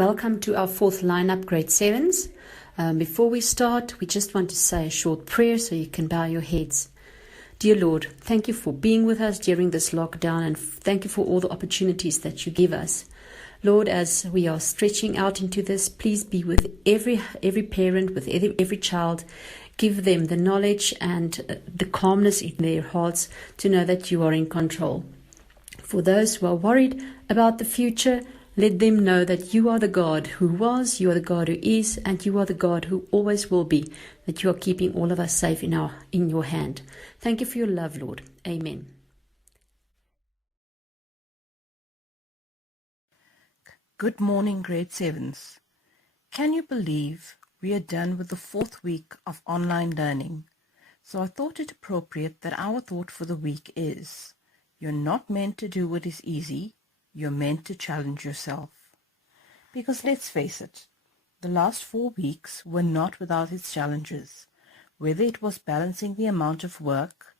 Welcome to our fourth lineup, grade 7s. Before we start, we just want to say a short prayer so you can bow your heads. Dear Lord, thank you for being with us during this lockdown, and thank you for all the opportunities that you give us. Lord, as we are stretching out into this, please be with every parent, with every child. Give them the knowledge and the calmness in their hearts to know that you are in control. For those who are worried about the future, let them know that you are the God who was, you are the God who is, and you are the God who always will be, that you are keeping all of us safe in your hand. Thank you for your love, Lord. Amen. Good morning, grade 7s. Can you believe we are done with the fourth week of online learning? So I thought it appropriate that our thought for the week is, you're not meant to do what is easy, you're meant to challenge yourself. Because let's face it, the last 4 weeks were not without its challenges, whether it was balancing the amount of work,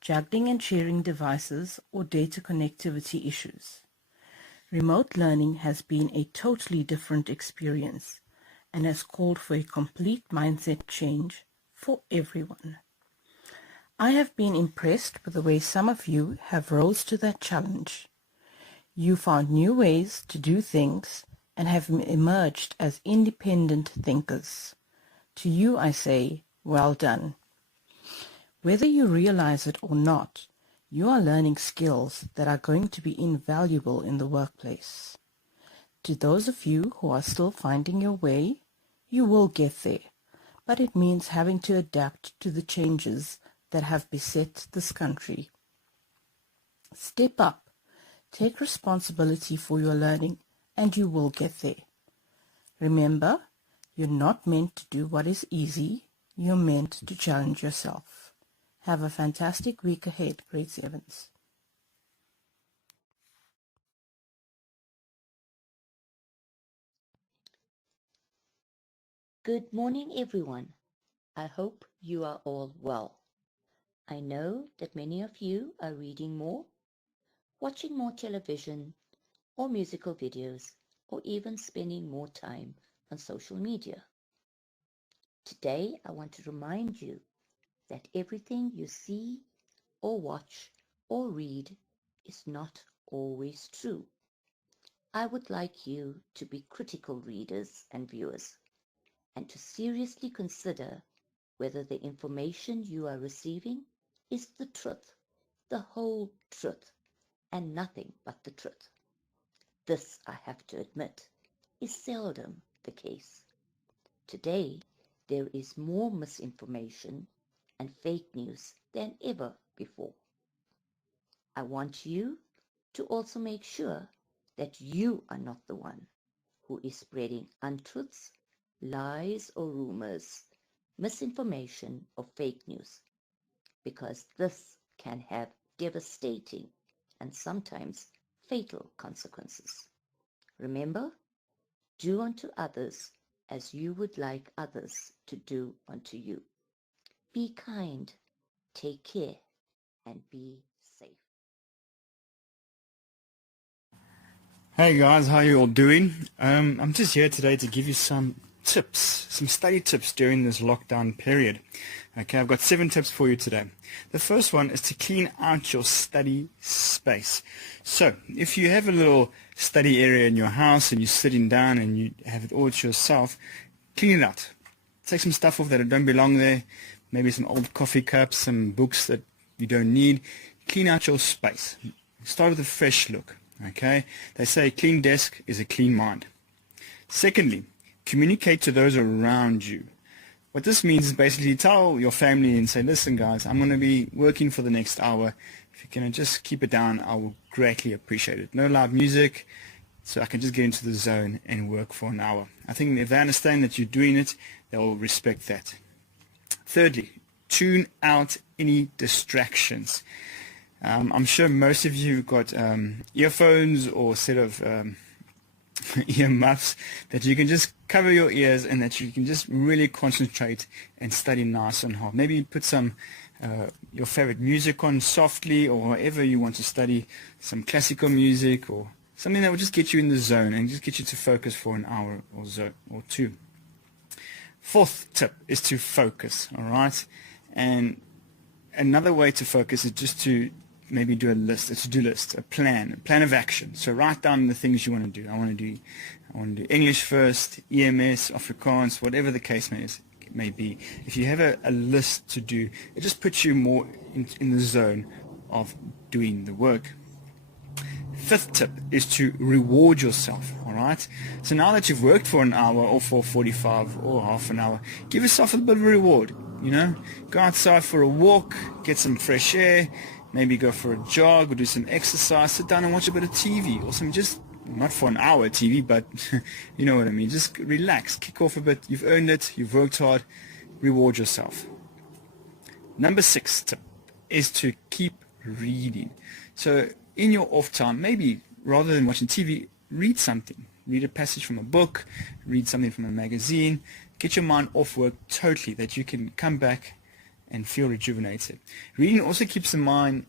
juggling and sharing devices, or data connectivity issues. Remote learning has been a totally different experience and has called for a complete mindset change for everyone. I have been impressed with the way some of you have rose to that challenge. You found new ways to do things and have emerged as independent thinkers. To you I say, well done. Whether you realize it or not, you are learning skills that are going to be invaluable in the workplace. To those of you who are still finding your way, you will get there, but it means having to adapt to the changes that have beset this country. Step up. Take responsibility for your learning, and you will get there. Remember, you're not meant to do what is easy, you're meant to challenge yourself. Have a fantastic week ahead, grade 7s. Good morning, everyone. I hope you are all well. I know that many of you are reading more, watching more television or musical videos, or even spending more time on social media. Today, I want to remind you that everything you see or watch or read is not always true. I would like you to be critical readers and viewers, and to seriously consider whether the information you are receiving is the truth, the whole truth, and nothing but the truth. This, I have to admit, is seldom the case. Today, there is more misinformation and fake news than ever before. I want you to also make sure that you are not the one who is spreading untruths, lies or rumors, misinformation or fake news, because this can have devastating and sometimes fatal consequences. Remember, do unto others as you would like others to do unto you. Be kind, take care, and be safe. Hey guys, how are you all doing? I'm just here today to give you some tips, some study tips during this lockdown period. Okay, I've got 7 tips for you today. The first one is to clean out your study space. So, if you have a little study area in your house and you're sitting down and you have it all to yourself, clean it out. Take some stuff off that don't belong there, maybe some old coffee cups, some books that you don't need. Clean out your space. Start with a fresh look. Okay, they say a clean desk is a clean mind. Secondly, communicate to those around you. What this means is basically tell your family and say, listen guys, I'm going to be working for the next hour. If you can just keep it down, I will greatly appreciate it. No loud music, so I can just get into the zone and work for an hour. I think if they understand that you're doing it, they'll respect that. Thirdly, tune out any distractions. I'm sure most of you got earphones or a set of earmuffs that you can just cover your ears and that you can just really concentrate and study nice and hard. Maybe put some your favorite music on softly, or however you want to study, some classical music or Something that will just get you in the zone and just get you to focus for an hour or two. Fourth tip is to focus, all right? And another way to focus is just to maybe do a to-do list, a plan of action. So write down the things you want to do. I want to do English first, EMS, Afrikaans, whatever the case may be. If you have a list to do, it just puts you more in the zone of doing the work. Fifth tip is to reward yourself, all right? So now that you've worked for an hour or for 45 or half an hour, give yourself a bit of a reward, Go outside for a walk, get some fresh air, maybe go for a jog or do some exercise, sit down and watch a bit of TV or some, just not for an hour TV, but you know what I mean. Just relax, kick off a bit. You've earned it, you've worked hard, reward yourself. Number 6 tip is to keep reading. So in your off time, maybe rather than watching TV, read something. Read a passage from a book, read something from a magazine. Get your mind off work totally, that you can come back and feel rejuvenated. Reading also keeps the mind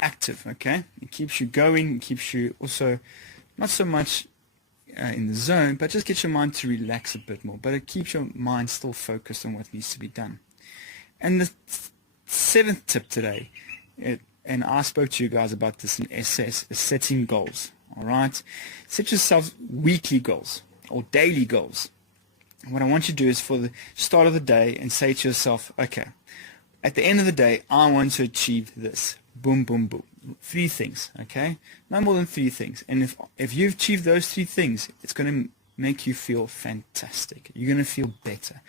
active, okay? It keeps you going, it keeps you also not so much in the zone, but just gets your mind to relax a bit more. But it keeps your mind still focused on what needs to be done. And the 7th tip today, and I spoke to you guys about this in SS, is setting goals, all right? Set yourself weekly goals or daily goals. What I want you to do is for the start of the day and say to yourself, okay, at the end of the day, I want to achieve this. Boom, boom, boom. 3 things, okay? No more than 3 things. And if you've achieved those 3 things, it's going to make you feel fantastic. You're going to feel better.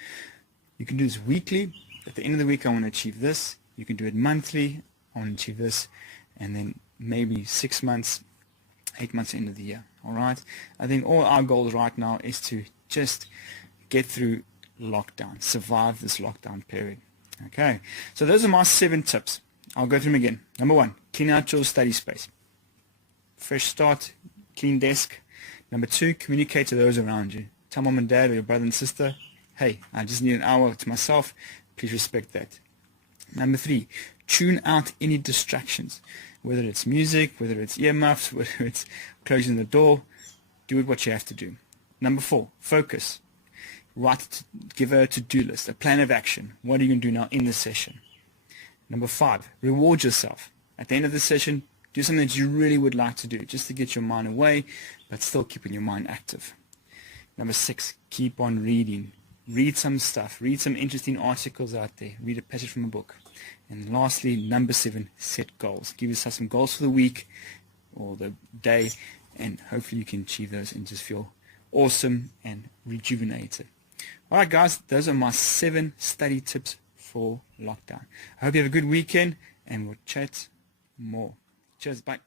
You can do this weekly. At the end of the week, I want to achieve this. You can do it monthly. I want to achieve this. And then maybe 6 months, 8 months into the year, all right? I think all our goals right now is to just get through lockdown, survive this lockdown period. Okay, so those are my 7 tips. I'll go through them again. Number 1, clean out your study space. Fresh start, clean desk. Number 2, communicate to those around you. Tell mom and dad or your brother and sister, hey, I just need an hour to myself. Please respect that. Number 3, tune out any distractions, whether it's music, whether it's earmuffs, whether it's closing the door. Do what you have to do. Number 4, focus. Give her a to-do list, a plan of action. What are you going to do now in the session? Number 5, reward yourself. At the end of the session, do something that you really would like to do, just to get your mind away, but still keeping your mind active. Number 6, keep on reading. Read some stuff. Read some interesting articles out there. Read a passage from a book. And lastly, number 7, set goals. Give yourself some goals for the week or the day, and hopefully you can achieve those and just feel awesome and rejuvenated. Alright guys, those are my 7 study tips for lockdown. I hope you have a good weekend and we'll chat more. Cheers, bye.